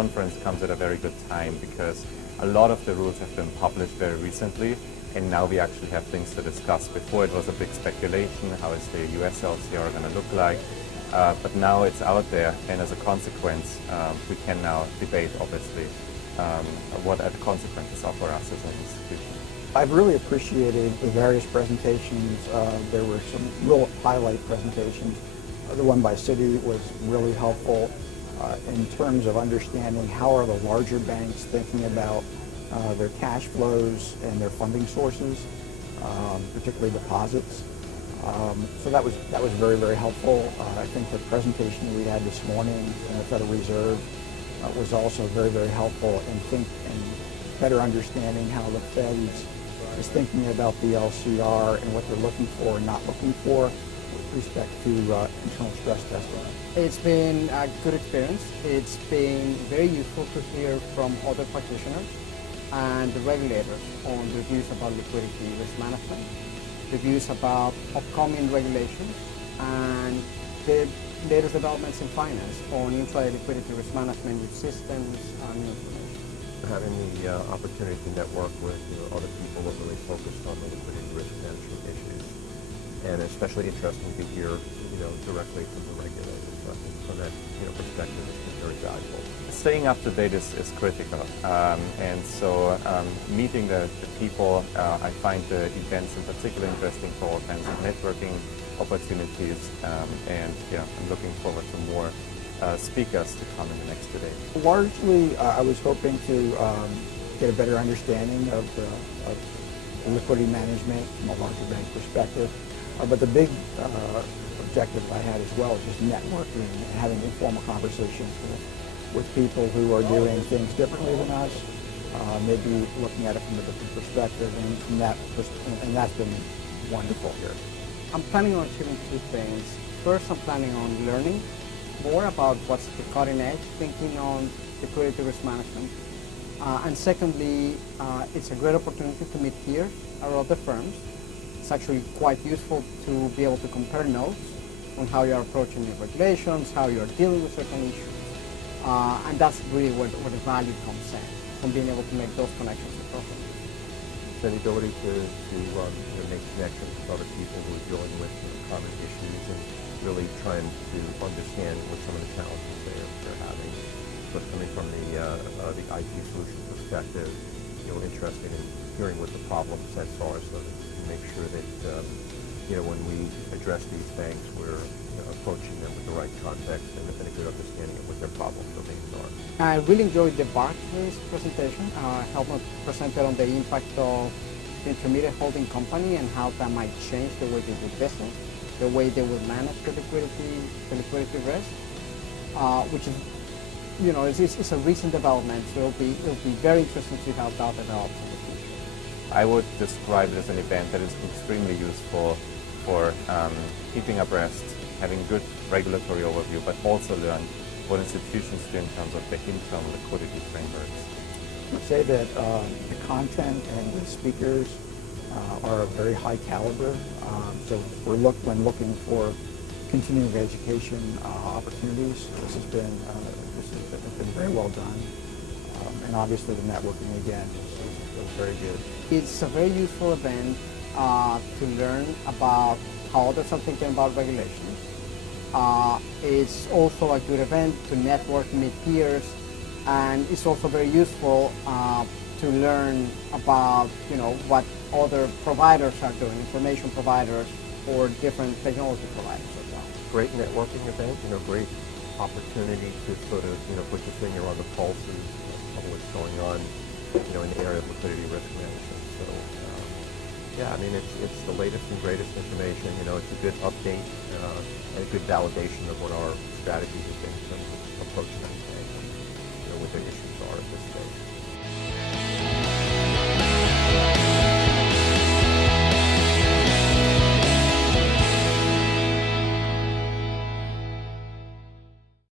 conference comes at a very good time because a lot of the rules have been published very recently, and now we actually have things to discuss. Before it was a big speculation, how is the US LCR going to look like? But now it's out there, and as a consequence, we can now debate, obviously, what are the consequences are for us as an institution. I've really appreciated the various presentations. There were some real highlight presentations. The one by Citi was really helpful in terms of understanding how are the larger banks thinking about their cash flows and their funding sources, particularly deposits. So that was very, very helpful. I think the presentation we had this morning from the Federal Reserve was also very, very helpful in better understanding how the Fed is thinking about the LCR and what they're looking for and not looking for with respect to internal stress testing. It's been a good experience. It's been very useful to hear from other practitioners and the regulators on the views about liquidity risk management, the views about upcoming regulations, and the latest developments in finance on intraday liquidity risk management with systems and information. Having the opportunity to network with other people who are really focused on the liquidity risk management issues, and especially interesting to hear directly from the regulators. I think from that perspective, it's been very valuable. Staying up to date is critical, and so meeting the people, I find the events in particular interesting for all kinds of networking opportunities, and I'm looking forward to more speakers to come in the next 2 days. Largely, I was hoping to get a better understanding of liquidity management from a larger bank perspective, but the big objective I had as well is just networking and having informal conversations with people who are doing things differently than us, maybe looking at it from a different perspective, and that's been wonderful here. I'm planning on achieving two things. First, I'm planning on learning more about what's the cutting edge thinking on liquidity risk management. And secondly, it's a great opportunity to meet peers or other firms. It's actually quite useful to be able to compare notes on how you're approaching new regulations, how you're dealing with certain issues. And that's really where the value comes in, from being able to make those connections across them. So the ability to make connections with other people who are dealing with common issues and really trying to understand what some of the challenges they're having. But coming from the IT solution perspective, interested in hearing what the problem sets are so that we can make sure that when we address these banks, we're approaching them with the right context and a good understanding of what their problem domains are. I really enjoyed the Barclays presentation. Helmut presented on the impact of the intermediate holding company and how that might change the way they do business, the way they will manage the liquidity risk, which is, it's a recent development, so it'll be very interesting to see how that develops in the future. I would describe it as an event that is extremely useful for keeping abreast, having good regulatory overview, but also learn what institutions do in terms of the internal liquidity frameworks. I'd say that the content and the speakers are of very high caliber. So when looking for continuing education opportunities, this has been very well done. And obviously the networking again is very good. It's a very useful event to learn about how others are thinking about regulations. It's also a good event to network, meet peers, and it's also very useful to learn about what other providers are doing, information providers or different technology providers as well. Great networking event, great opportunity to sort of put your finger on the pulse of what's going on in the area of liquidity risk management. So yeah, I mean it's the latest and greatest information. It's a good update and a good validation of what our strategies have been in terms of approaching that.